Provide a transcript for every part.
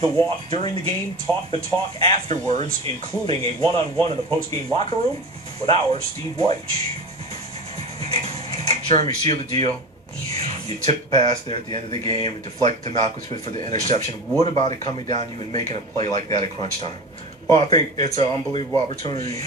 the walk during the game, talk the talk afterwards, including a one-on-one in the post-game locker room with our Steve Weich. Sherman, you seal the deal. You tipped the pass there at the end of the game, deflected to Malcolm Smith for the interception. What about it coming down to you and making a play like that at crunch time? Well, I think it's an unbelievable opportunity,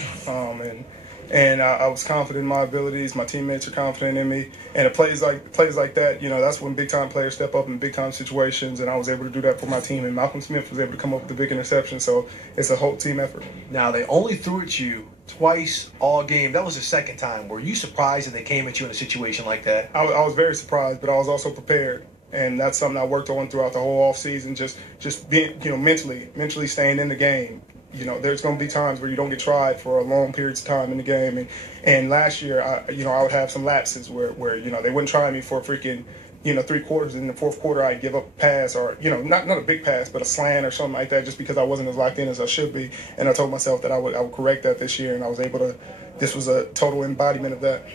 and I was confident in my abilities. My teammates are confident in me, and plays like that, that's when big time players step up in big time situations, and I was able to do that for my team. And Malcolm Smith was able to come up with the big interception, so it's a whole team effort. Now they only threw at you twice all game. That was the second time. Were you surprised that they came at you in a situation like that? I was very surprised, but I was also prepared. And that's something I worked on throughout the whole offseason, just being, mentally staying in the game. There's going to be times where you don't get tried for a long periods of time in the game. And last year, I would have some lapses where they wouldn't try me for freaking, 3 quarters. In the fourth quarter, I'd give up a pass or, not a big pass, but a slant or something like that just because I wasn't as locked in as I should be. And I told myself that I would correct that this year, and I was able to. This was a total embodiment of that.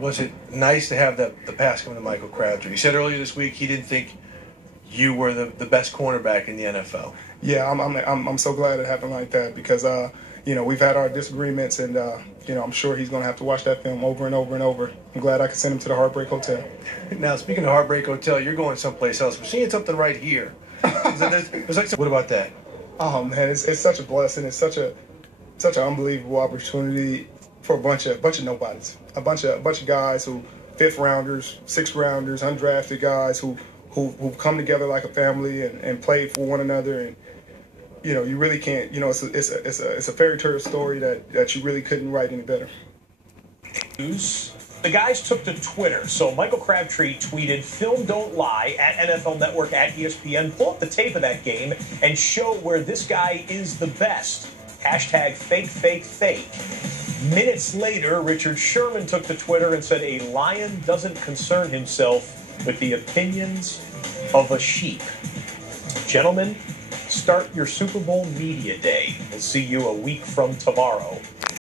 Was it nice to have the pass coming to Michael Crabtree? He said earlier this week he didn't think you were the best cornerback in the NFL. Yeah, I'm so glad it happened like that because we've had our disagreements, and I'm sure he's going to have to watch that film over and over and over. I'm glad I could send him to the Heartbreak Hotel. Now, speaking of Heartbreak Hotel, you're going someplace else. We're seeing something right here. What about that? Oh man, it's such a blessing. It's such an unbelievable opportunity for a bunch of nobodies, a bunch of guys who 5th rounders, 6th rounders, undrafted guys who've come together like a family and played for one another. And you really can't. It's a fairy tale story that you really couldn't write any better. The guys took to Twitter. So Michael Crabtree tweeted, "Film don't lie," at NFL Network, at ESPN. Pull up the tape of that game and show where this guy is the best. Hashtag fake, fake, fake. Minutes later, Richard Sherman took to Twitter and said, "A lion doesn't concern himself with the opinions of a sheep." Gentlemen, start your Super Bowl media day. We'll see you a week from tomorrow.